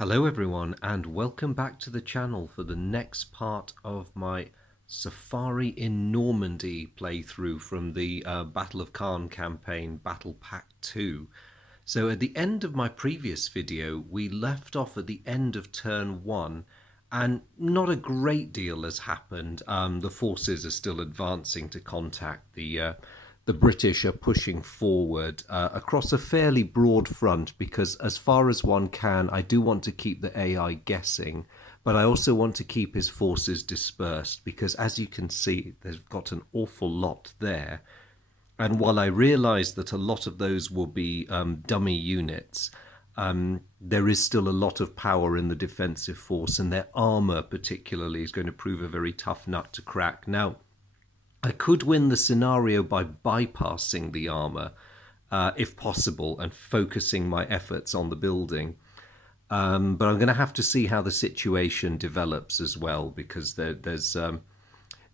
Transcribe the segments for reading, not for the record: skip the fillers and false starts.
Hello everyone and welcome back to the channel for the next part of my Safari in Normandy playthrough from the Battle of Caen campaign, Battle Pack 2. So at the end of my previous video we left off at the end of turn 1 and not a great deal has happened. The forces are still advancing to contact. The British are pushing forward across a fairly broad front because as far as one can, I do want to keep the AI guessing, but I also want to keep his forces dispersed because as you can see, they've got an awful lot there. And while I realise that a lot of those will be dummy units, there is still a lot of power in the defensive force, and their armour particularly is going to prove a very tough nut to crack. Now, I could win the scenario by bypassing the armour, if possible, and focusing my efforts on the building. But I'm going to have to see how the situation develops as well, because there's a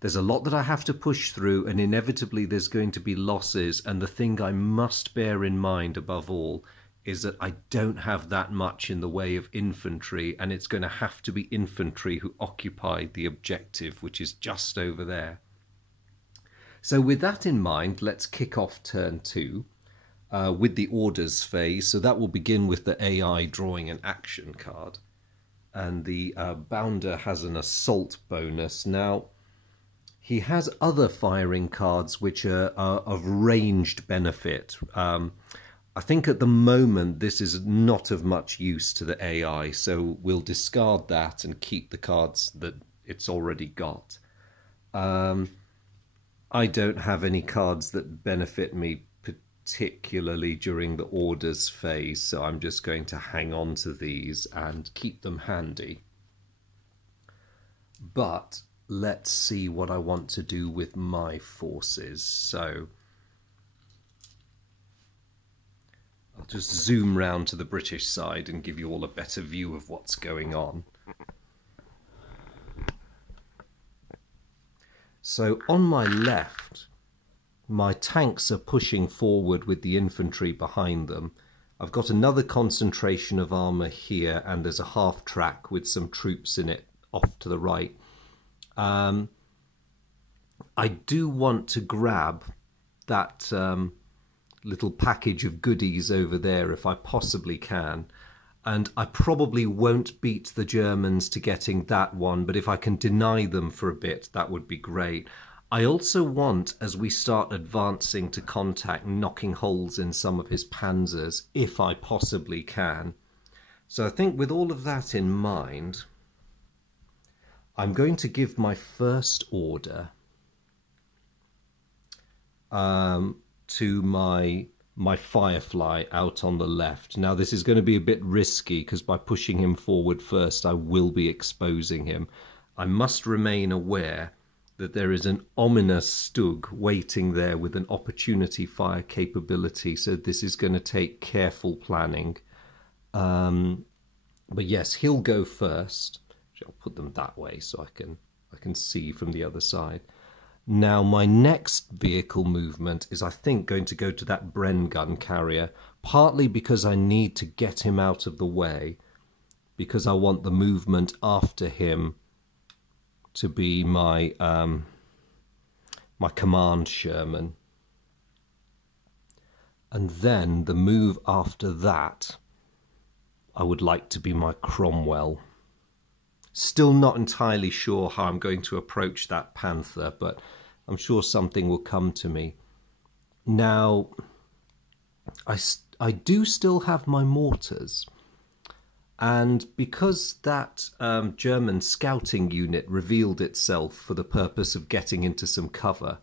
lot that I have to push through, and inevitably there's going to be losses. And the thing I must bear in mind above all is that I don't have that much in the way of infantry, and it's going to have to be infantry who occupy the objective, which is just over there. So with that in mind, let's kick off turn 2 with the orders phase. So that will begin with the AI drawing an action card. And the bounder has an assault bonus. Now, he has other firing cards which are of ranged benefit. I think at the moment this is not of much use to the AI, so we'll discard that and keep the cards that it's already got. I don't have any cards that benefit me particularly during the orders phase, so I'm just going to hang on to these and keep them handy. But let's see what I want to do with my forces. So I'll just zoom round to the British side and give you all a better view of what's going on. So on my left, my tanks are pushing forward with the infantry behind them. I've got another concentration of armour here, and there's a half track with some troops in it off to the right. I do want to grab that little package of goodies over there if I possibly can. And I probably won't beat the Germans to getting that one, but if I can deny them for a bit, that would be great. I also want, as we start advancing to contact, knocking holes in some of his panzers, if I possibly can. So I think with all of that in mind, I'm going to give my first order to my Firefly out on the left. Now this is going to be a bit risky because by pushing him forward first I will be exposing him. I must remain aware that there is an ominous Stug waiting there with an opportunity fire capability, so this is going to take careful planning. But yes, he'll go first. I'll put them that way so I can see from the other side. Now, my next vehicle movement is, I think, going to go to that Bren gun carrier, partly because I need to get him out of the way, because I want the movement after him to be my my command Sherman. And then the move after that, I would like to be my Cromwell. Still not entirely sure how I'm going to approach that Panther, but I'm sure something will come to me. Now, I do still have my mortars, and because that German scouting unit revealed itself for the purpose of getting into some cover,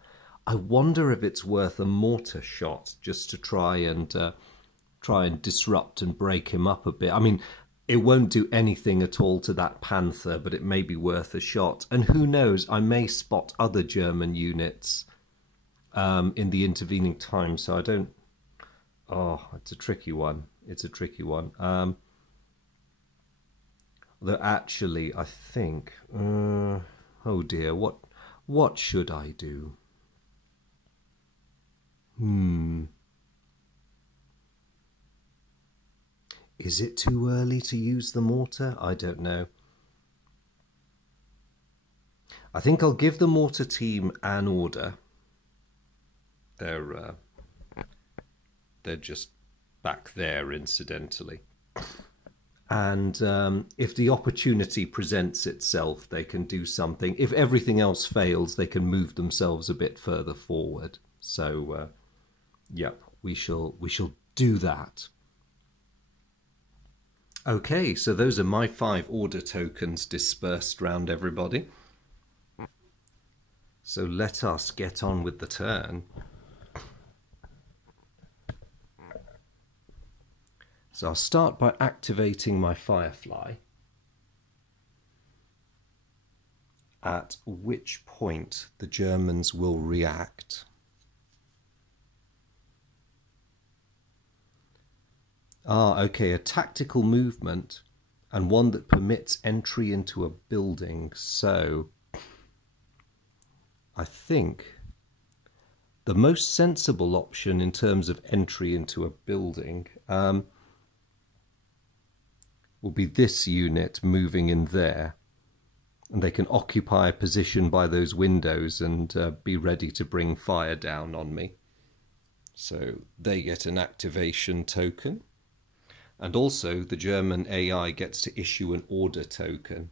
I wonder if it's worth a mortar shot just to try and disrupt and break him up a bit. I mean, it won't do anything at all to that Panther, but it may be worth a shot. And who knows, I may spot other German units in the intervening time, so I don't... Oh, it's a tricky one. It's a tricky one. Though actually, I think... oh dear, what should I do? Is it too early to use the mortar? I don't know. I think I'll give the mortar team an order. They're just back there, incidentally. And if the opportunity presents itself, they can do something. If everything else fails, they can move themselves a bit further forward. So, yep, we shall do that. Okay, so those are my 5 order tokens dispersed round everybody. So let us get on with the turn. So I'll start by activating my Firefly, at which point the Germans will react. Ah, okay, a tactical movement and one that permits entry into a building. So I think the most sensible option in terms of entry into a building will be this unit moving in there, and they can occupy a position by those windows and be ready to bring fire down on me. So they get an activation token, and also the German AI gets to issue an order token.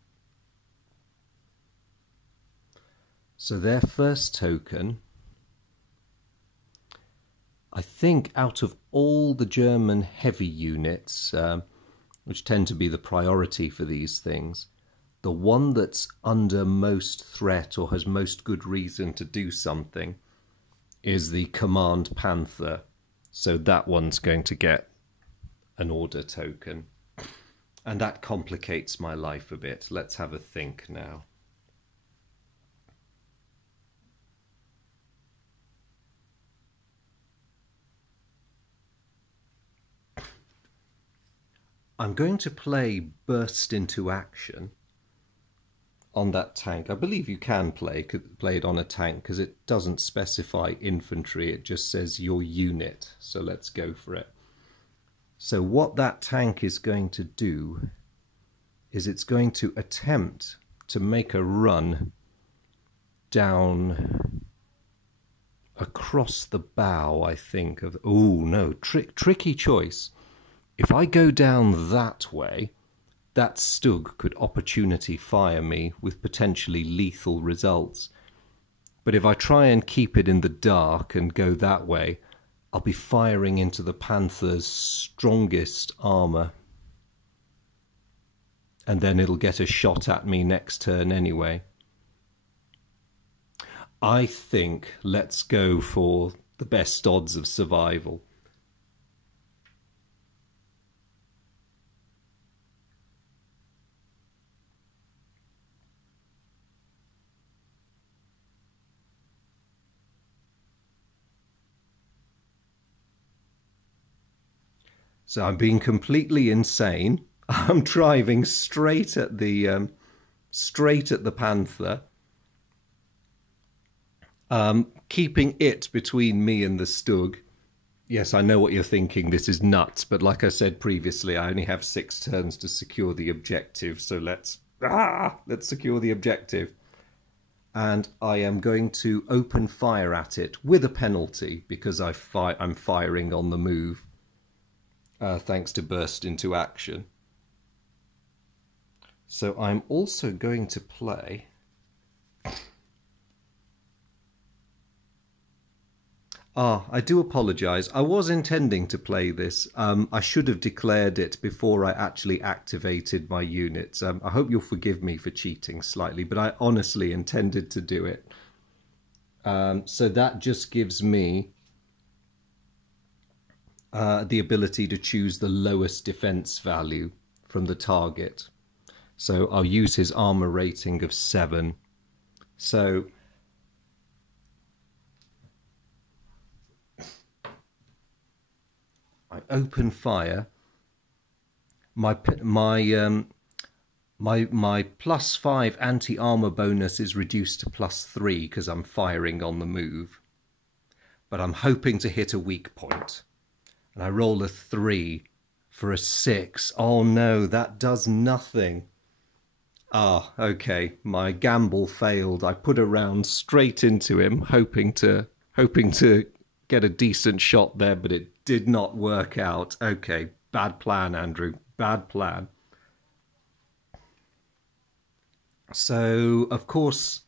So their first token, I think out of all the German heavy units, which tend to be the priority for these things, the one that's under most threat or has most good reason to do something is the Command Panther. So that one's going to get an order token. And that complicates my life a bit. Let's have a think now. I'm going to play Burst into Action on that tank. I believe you can play it on a tank because it doesn't specify infantry, it just says your unit. So let's go for it. So what that tank is going to do is it's going to attempt to make a run down across the bow, I think. Oh no, tricky choice. If I go down that way, that Stug could opportunity fire me with potentially lethal results. But if I try and keep it in the dark and go that way, I'll be firing into the Panther's strongest armour. And then it'll get a shot at me next turn anyway. I think let's go for the best odds of survival. So I'm being completely insane. I'm driving straight at the Panther, keeping it between me and the Stug. Yes, I know what you're thinking. This is nuts, but like I said previously, I only have 6 turns to secure the objective. So let's secure the objective. And I am going to open fire at it with a penalty because I'm firing on the move. Thanks to Burst into Action. So I'm also going to play I do apologise. I was intending to play this. I should have declared it before I actually activated my units. I hope you'll forgive me for cheating slightly, but I honestly intended to do it. So that just gives me the ability to choose the lowest defense value from the target. So I'll use his armor rating of 7. So I open fire. My +5 anti-armor bonus is reduced to +3 because I'm firing on the move. But I'm hoping to hit a weak point. And I roll a 3 for a 6. Oh no, that does nothing. Ah, okay. My gamble failed. I put a round straight into him, hoping to get a decent shot there, but it did not work out. Okay, bad plan, Andrew. Bad plan. So, of course,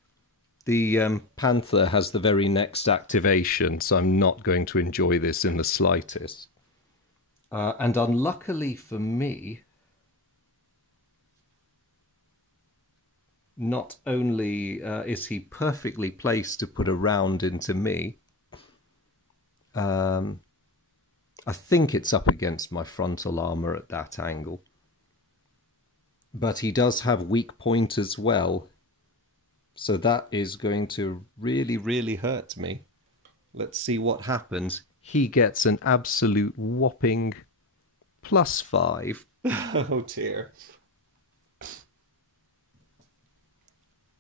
the Panther has the very next activation, so I'm not going to enjoy this in the slightest. And unluckily for me, not only is he perfectly placed to put a round into me, I think it's up against my frontal armour at that angle, but he does have weak point as well, so that is going to really, really hurt me. Let's see what happens. He gets an absolute whopping +5. Oh dear.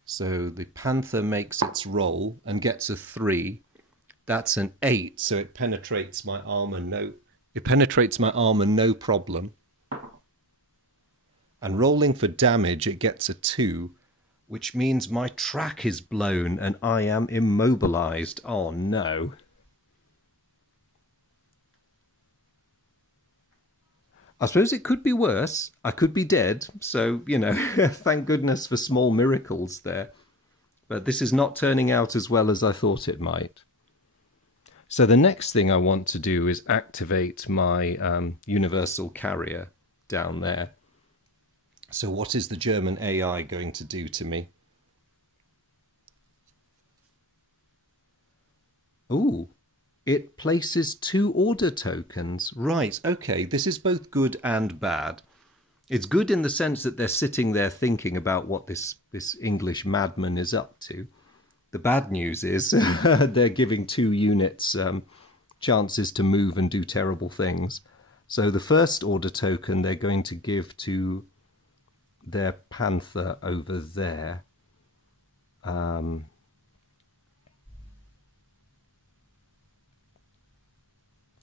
So the Panther makes its roll and gets a 3. That's an 8, so it penetrates my armour no problem. And rolling for damage, it gets a 2, which means my track is blown and I am immobilized. Oh no. I suppose it could be worse. I could be dead, so, you know, thank goodness for small miracles there. But this is not turning out as well as I thought it might. So the next thing I want to do is activate my universal carrier down there. So what is the German AI going to do to me? Ooh. It places 2 order tokens. Right, okay, this is both good and bad. It's good in the sense that they're sitting there thinking about what this English madman is up to. The bad news is they're giving 2 units chances to move and do terrible things. So the first order token they're going to give to their Panther over there.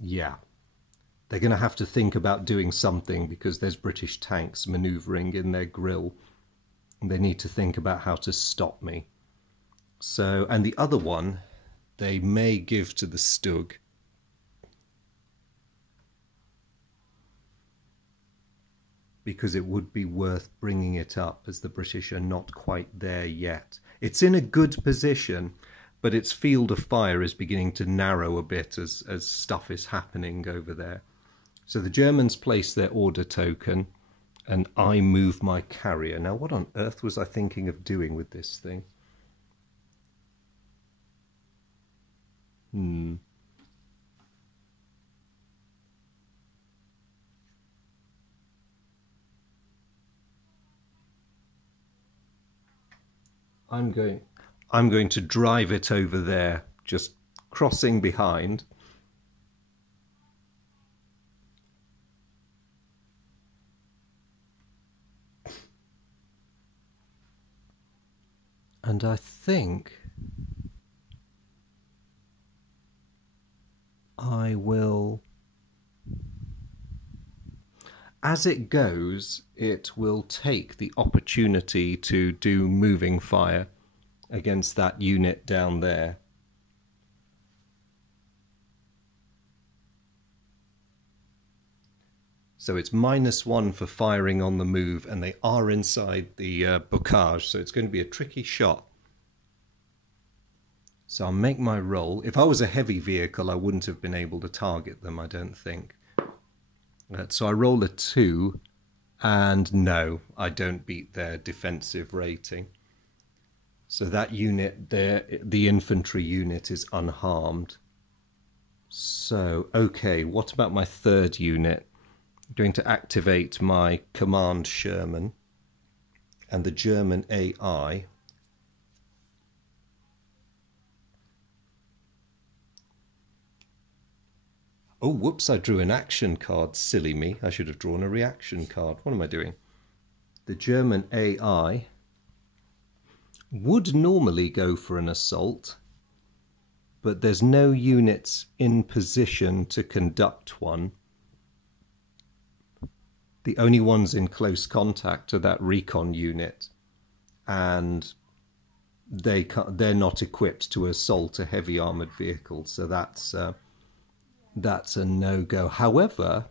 Yeah, they're going to have to think about doing something because there's British tanks manoeuvring in their grill. And they need to think about how to stop me. So, and the other one, they may give to the Stug. Because it would be worth bringing it up, as the British are not quite there yet. It's in a good position, but its field of fire is beginning to narrow a bit as stuff is happening over there. So the Germans place their order token, and I move my carrier. Now, what on earth was I thinking of doing with this thing? I'm going to drive it over there, just crossing behind. And I think I will, as it goes, it will take the opportunity to do moving fire against that unit down there. So it's -1 for firing on the move, and they are inside the bocage, so it's going to be a tricky shot. So I'll make my roll. If I was a heavy vehicle, I wouldn't have been able to target them, I don't think. So I roll a 2, and no, I don't beat their defensive rating. So that unit there, the infantry unit, is unharmed. So, okay, what about my 3rd unit? I'm going to activate my command Sherman and the German AI. Oh, whoops, I drew an action card. Silly me. I should have drawn a reaction card. What am I doing? The German AI would normally go for an assault, but there's no units in position to conduct one. The only ones in close contact are that recon unit, and they're not equipped to assault a heavy armored vehicle, so that's a no-go. However,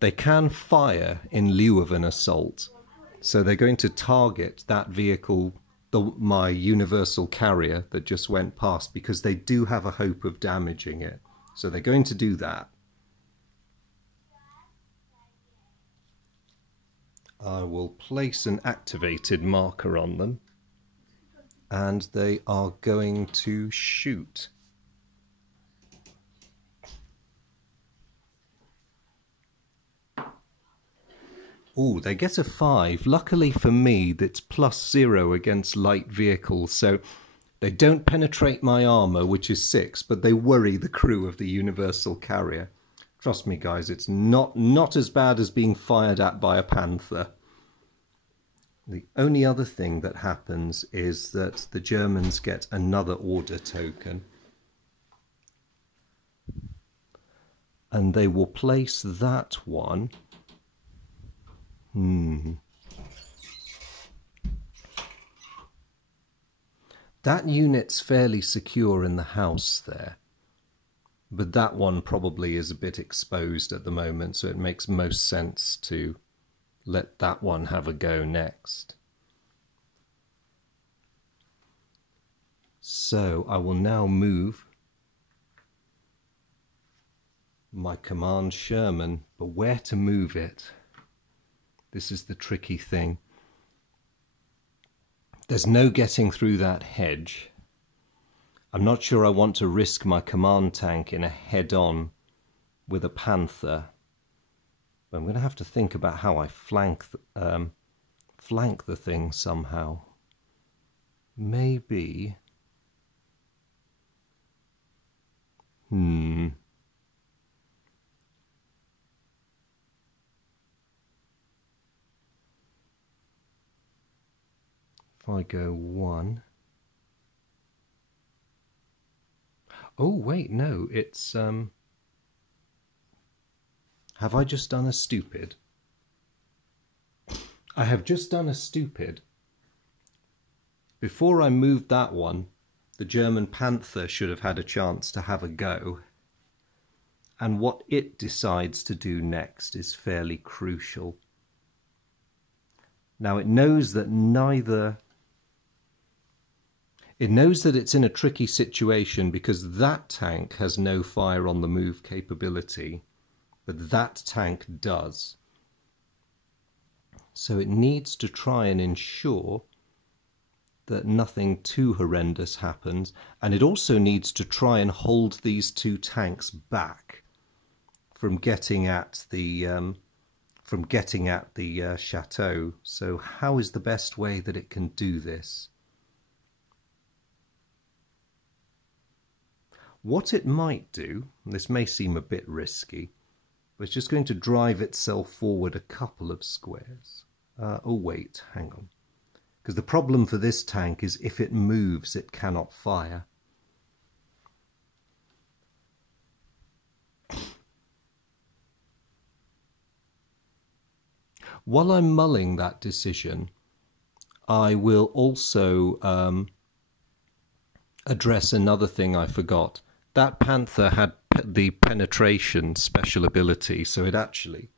they can fire in lieu of an assault, so they're going to target that vehicle, my universal carrier that just went past, because they do have a hope of damaging it. So they're going to do that. I will place an activated marker on them, and they are going to shoot. Oh, they get a 5. Luckily for me, that's +0 against light vehicles, so they don't penetrate my armour, which is 6, but they worry the crew of the universal carrier. Trust me, guys, it's not as bad as being fired at by a panther. The only other thing that happens is that the Germans get another order token, and they will place that one. That unit's fairly secure in the house there, but that one probably is a bit exposed at the moment, so it makes most sense to let that one have a go next. So I will now move my command Sherman, but where to move it? This is the tricky thing. There's no getting through that hedge. I'm not sure I want to risk my command tank in a head-on with a panther. But I'm going to have to think about how I flank the thing somehow. Maybe. If I go 1. Oh, wait, no, it's... Have I just done a stupid? I have just done a stupid. Before I moved that one, the German Panther should have had a chance to have a go. And what it decides to do next is fairly crucial. Now it knows that It knows that it's in a tricky situation because that tank has no fire on the move capability, but that tank does. So it needs to try and ensure that nothing too horrendous happens, and it also needs to try and hold these two tanks back from getting at the chateau. So how is the best way that it can do this? What it might do, and this may seem a bit risky, but it's just going to drive itself forward a couple of squares. Oh wait, hang on. Because the problem for this tank is if it moves, it cannot fire. While I'm mulling that decision, I will also address another thing I forgot. That Panther had the penetration special ability, so it actually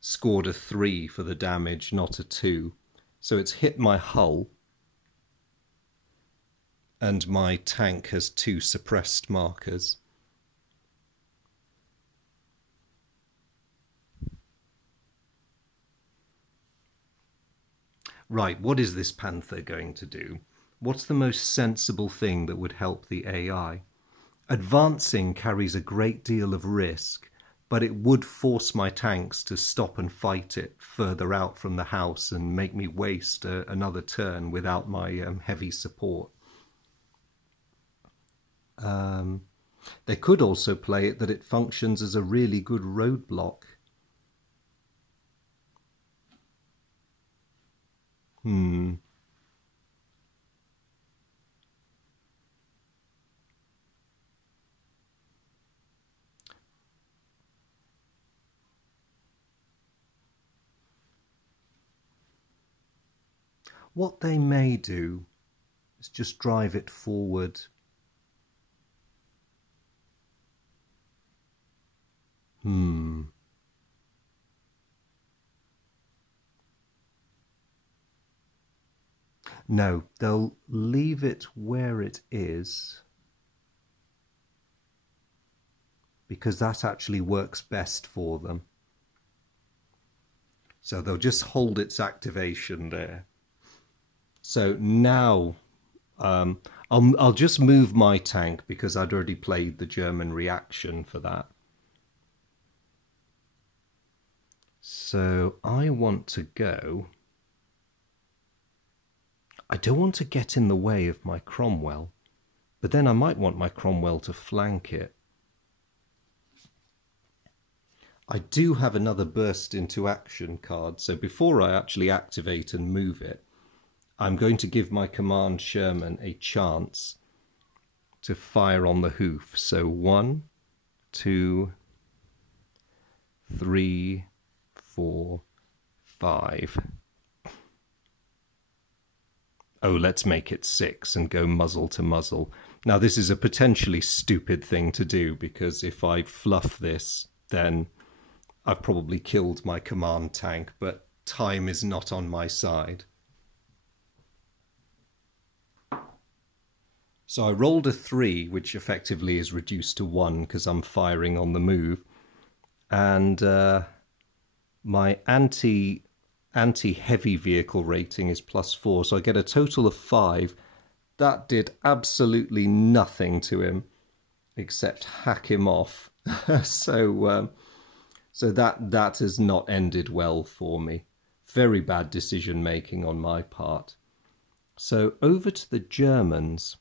scored a 3 for the damage, not a 2. So it's hit my hull, and my tank has 2 suppressed markers. Right, what is this Panther going to do? What's the most sensible thing that would help the AI? Advancing carries a great deal of risk, but it would force my tanks to stop and fight it further out from the house and make me waste another turn without my heavy support. They could also play it that it functions as a really good roadblock. What they may do is just drive it forward. No, they'll leave it where it is because that actually works best for them. So they'll just hold its activation there. So now I'll just move my tank because I'd already played the German reaction for that. So I want to go. I don't want to get in the way of my Cromwell, but then I might want my Cromwell to flank it. I do have another burst into action card, so before I actually activate and move it, I'm going to give my command Sherman a chance to fire on the hoof. So 1, 2, 3, 4, 5. Oh, let's make it 6 and go muzzle to muzzle. Now this is a potentially stupid thing to do because if I fluff this, then I've probably killed my command tank, but time is not on my side. So I rolled a 3, which effectively is reduced to 1 because I'm firing on the move. And my anti-heavy vehicle rating is +4, so I get a total of 5. That did absolutely nothing to him except hack him off. So that has not ended well for me. Very bad decision making on my part. So over to the Germans.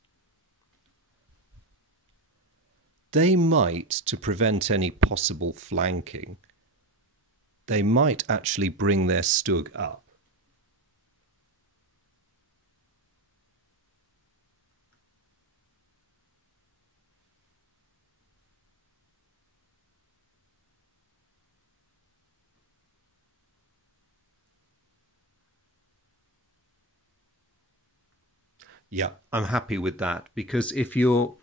They might, to prevent any possible flanking, they might actually bring their Stug up. Yeah, I'm happy with that, because if you're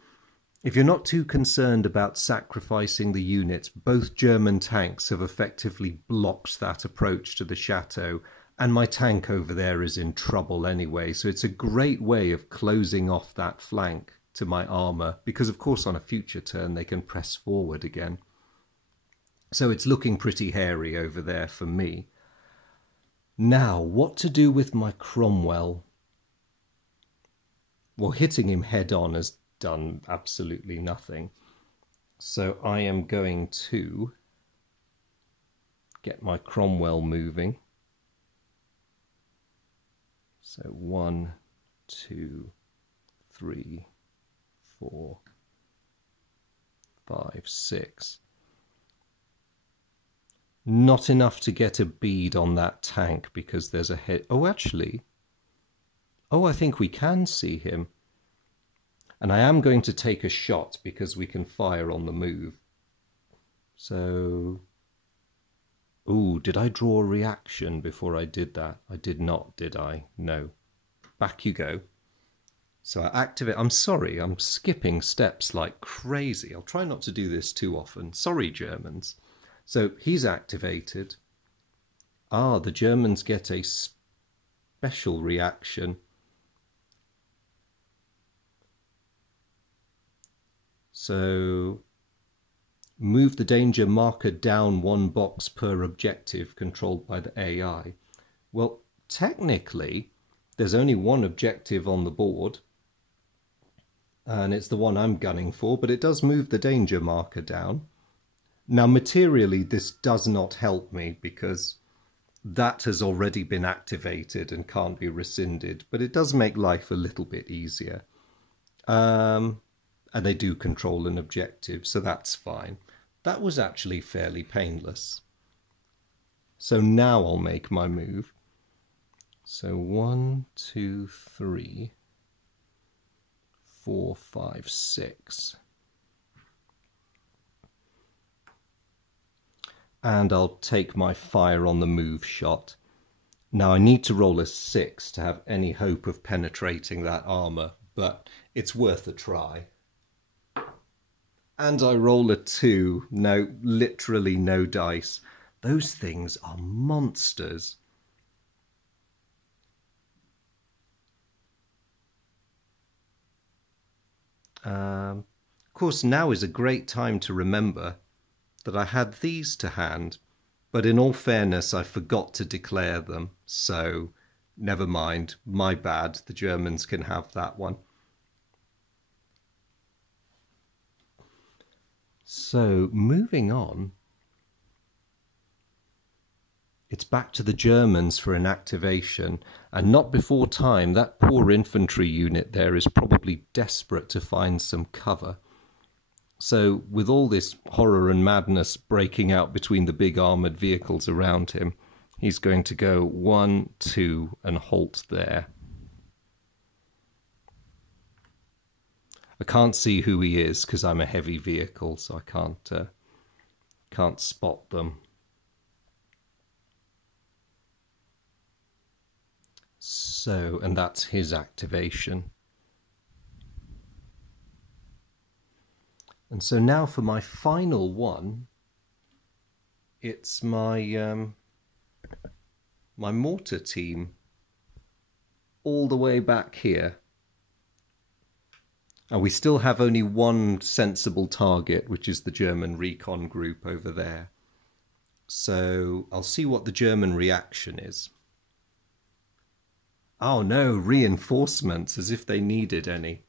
not too concerned about sacrificing the units, both German tanks have effectively blocked that approach to the chateau, and my tank over there is in trouble anyway, so it's a great way of closing off that flank to my armour, because of course on a future turn they can press forward again. So it's looking pretty hairy over there for me. Now, what to do with my Cromwell? Well, hitting him head on has done absolutely nothing. So I am going to get my Cromwell moving. So 1, 2, 3, 4, 5, 6. Not enough to get a bead on that tank because there's a head. Oh, actually. Oh, I think we can see him. And I am going to take a shot because we can fire on the move. So... Ooh, did I draw a reaction before I did that? I did not, did I? No. Back you go. So I activate... I'm sorry, I'm skipping steps like crazy. I'll try not to do this too often. Sorry, Germans. So he's activated. Ah, the Germans get a special reaction. So move the danger marker down 1 box per objective controlled by the AI. Well, technically, there's only 1 objective on the board, and it's the one I'm gunning for, but it does move the danger marker down. Now, materially, this does not help me because that has already been activated and can't be rescinded, but it does make life a little bit easier. And they do control an objective, so that's fine. That was actually fairly painless. So now I'll make my move. So 1, 2, 3, 4, 5, 6. And I'll take my fire on the move shot. Now I need to roll a 6 to have any hope of penetrating that armour, but it's worth a try. And I roll a 2. No, literally no dice. Those things are monsters. Of course, now is a great time to remember that I had these to hand, but in all fairness, I forgot to declare them. So, never mind. My bad. The Germans can have that one. So, moving on, it's back to the Germans for an activation, and not before time. That poor infantry unit there is probably desperate to find some cover. So, with all this horror and madness breaking out between the big armoured vehicles around him, he's going to go 1, 2, and halt there. I can't see who he is because I'm a heavy vehicle, so I can't spot them. So, and that's his activation. And so now for my final one, it's my my mortar team all the way back here. And we still have only one sensible target, which is the German recon group over there. So I'll see what the German reaction is. Oh no, reinforcements, as if they needed any.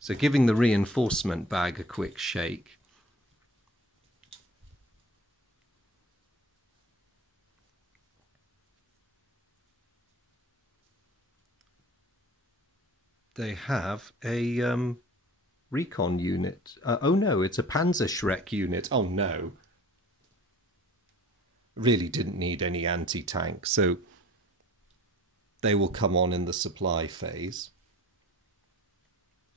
So giving the reinforcement bag a quick shake. They have a recon unit. Oh no, it's a Panzerschreck unit. Oh no. Really didn't need any anti-tank, so they will come on in the supply phase.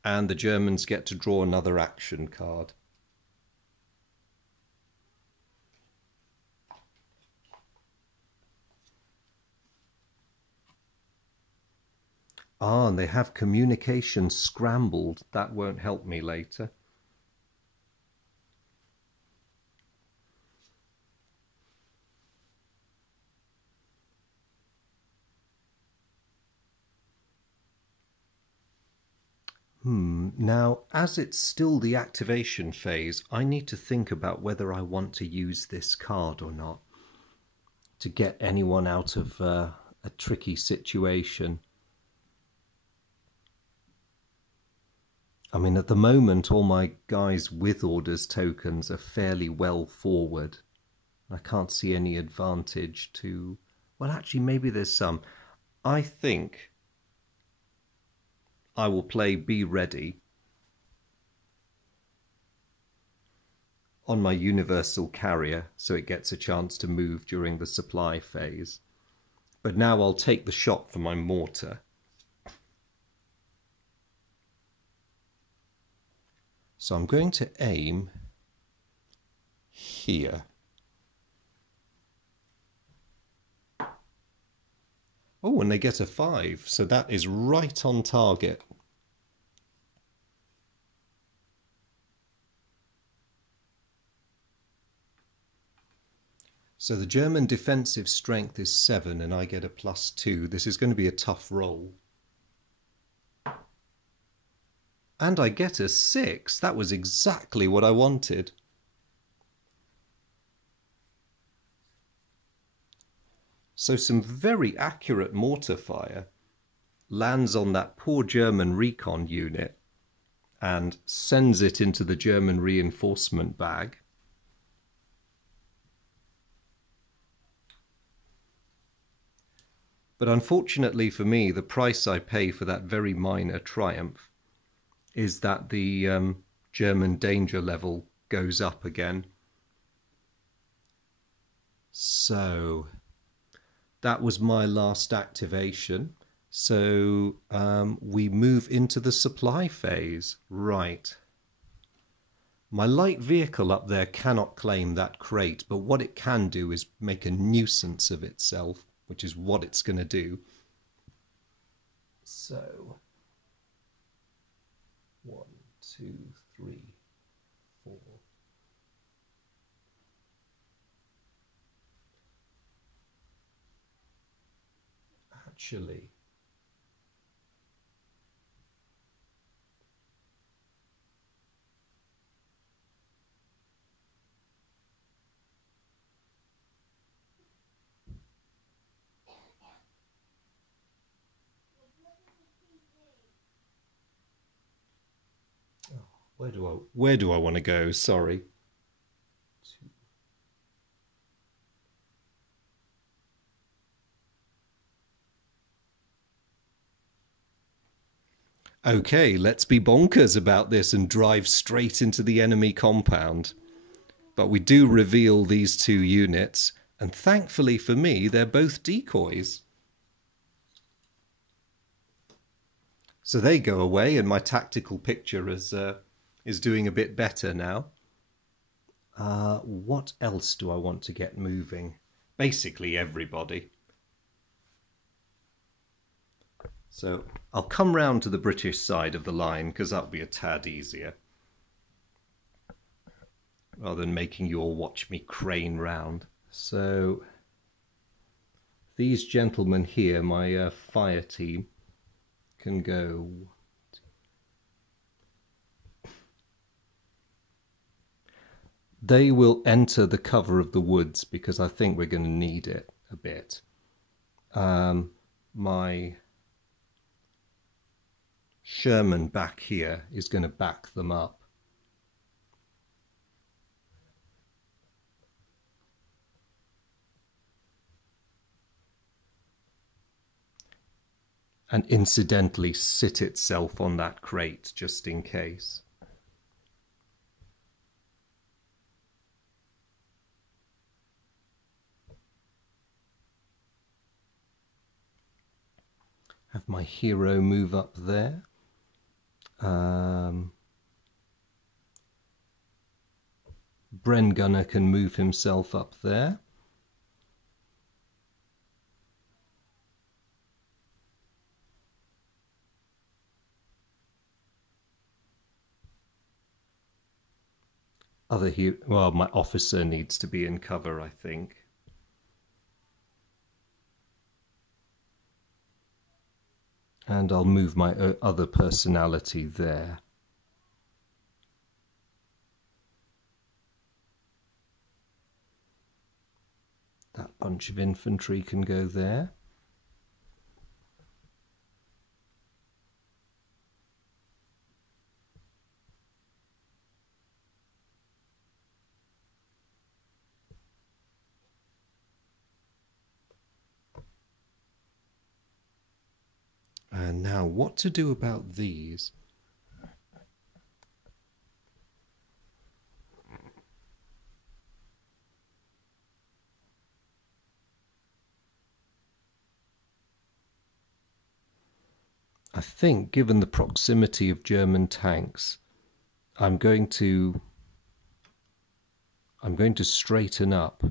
And the Germans get to draw another action card. Ah, and they have communication scrambled. That won't help me later. Now, as it's still the activation phase, I need to think about whether I want to use this card or not to get anyone out of a tricky situation. I mean, at the moment, all my guys with orders tokens are fairly well forward. I can't see any advantage to... Well, actually, maybe there's some. I think I will play Be Ready on my universal carrier so it gets a chance to move during the supply phase. But now I'll take the shot for my mortar. So I'm going to aim here. Oh, and they get a 5, so that is right on target. So the German defensive strength is 7 and I get a +2. This is going to be a tough roll. And I get a 6. That was exactly what I wanted. So some very accurate mortar fire lands on that poor German recon unit and sends it into the German reinforcement bag. But unfortunately for me, the price I pay for that very minor triumph is that the German danger level goes up again. So that was my last activation. So we move into the supply phase. Right. My light vehicle up there cannot claim that crate, but what it can do is make a nuisance of itself, which is what it's going to do. So, 1, 2, 3, 4. Actually, where do I want to go? Sorry. Okay, let's be bonkers about this and drive straight into the enemy compound. But we do reveal these 2 units, and thankfully for me, they're both decoys. So they go away, and my tactical picture is doing a bit better now. What else do I want to get moving? Basically everybody. So I'll come round to the British side of the line, because that'll be a tad easier, rather than making you all watch me crane round. So these gentlemen here, my fire team, can go. They will enter the cover of the woods because I think we're going to need it a bit. My Sherman back here is going to back them up. And incidentally sit itself on that crate just in case. Have my hero move up there. Bren Gunner can move himself up there. Well, my officer needs to be in cover, I think. And I'll move my other personality there. That bunch of infantry can go there. And now what to do about these? I think, given the proximity of German tanks, I'm going to straighten up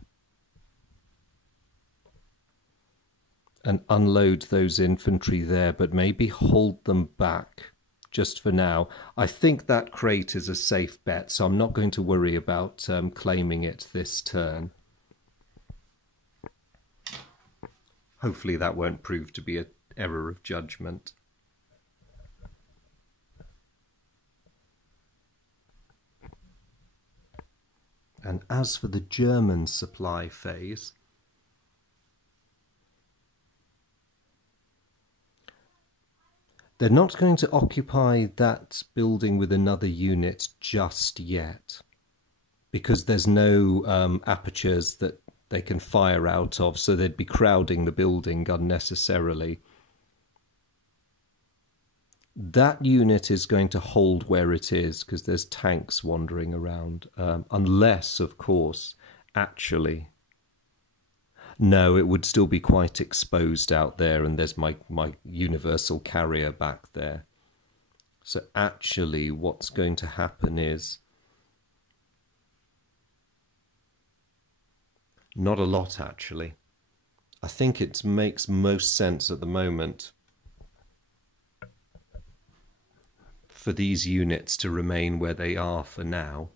and unload those infantry there, but maybe hold them back just for now. I think that crate is a safe bet, so I'm not going to worry about claiming it this turn. Hopefully that won't prove to be an error of judgment. And as for the German supply phase, they're not going to occupy that building with another unit just yet, because there's no apertures that they can fire out of, so they'd be crowding the building unnecessarily. That unit is going to hold where it is because there's tanks wandering around, unless, of course, actually... No, it would still be quite exposed out there, and there's my universal carrier back there. So actually what's going to happen is Not a lot, actually. I think it makes most sense at the moment for these units to remain where they are for now.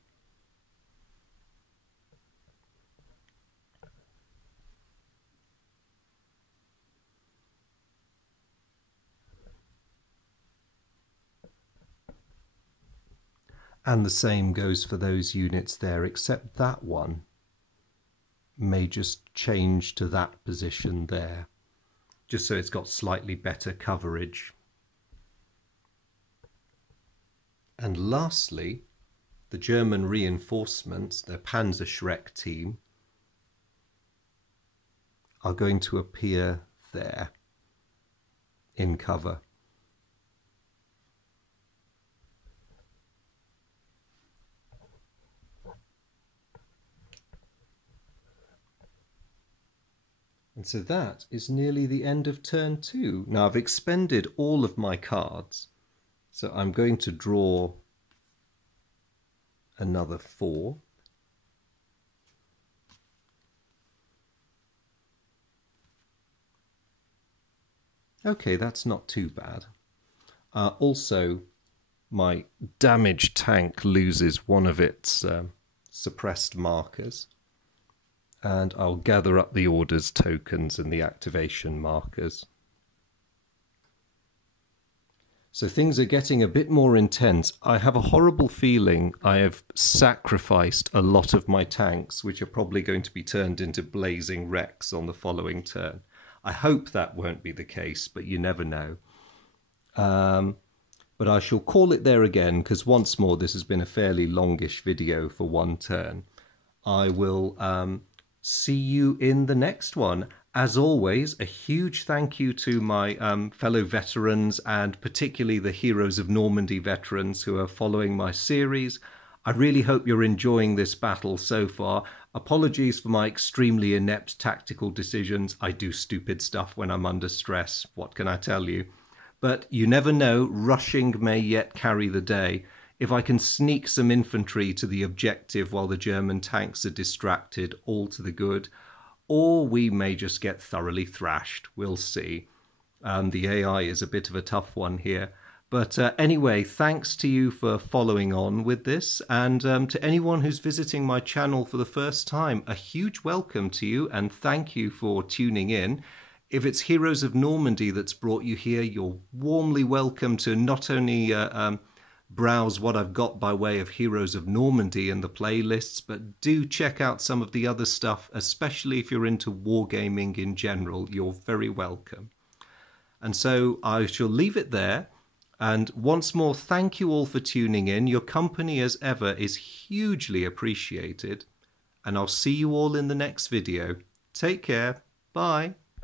And the same goes for those units there, except that one may just change to that position there, just so it's got slightly better coverage. And lastly, the German reinforcements, their Panzerschreck team, are going to appear there in cover. And so that is nearly the end of turn 2. Now I've expended all of my cards, so I'm going to draw another 4. Okay, that's not too bad. Also, my damaged tank loses one of its suppressed markers. And I'll gather up the orders tokens and the activation markers. So things are getting a bit more intense. I have a horrible feeling I have sacrificed a lot of my tanks, which are probably going to be turned into blazing wrecks on the following turn. I hope that won't be the case, but you never know. But I shall call it there again, because once more this has been a fairly longish video for one turn. I will see you in the next one. As always, a huge thank you to my fellow veterans, and particularly the Heroes of Normandy veterans who are following my series. I really hope you're enjoying this battle so far. Apologies for my extremely inept tactical decisions. I do stupid stuff when I'm under stress. What can I tell you? But you never know, rushing may yet carry the day. If I can sneak some infantry to the objective while the German tanks are distracted, all to the good. Or we may just get thoroughly thrashed. We'll see. The AI is a bit of a tough one here. But anyway, thanks to you for following on with this. And to anyone who's visiting my channel for the first time, a huge welcome to you and thank you for tuning in. If it's Heroes of Normandy that's brought you here, you're warmly welcome to not only browse what I've got by way of Heroes of Normandy and the playlists, but do check out some of the other stuff, especially if you're into wargaming in general. You're very welcome. And so I shall leave it there. And once more, thank you all for tuning in. Your company, as ever, is hugely appreciated. And I'll see you all in the next video. Take care. Bye.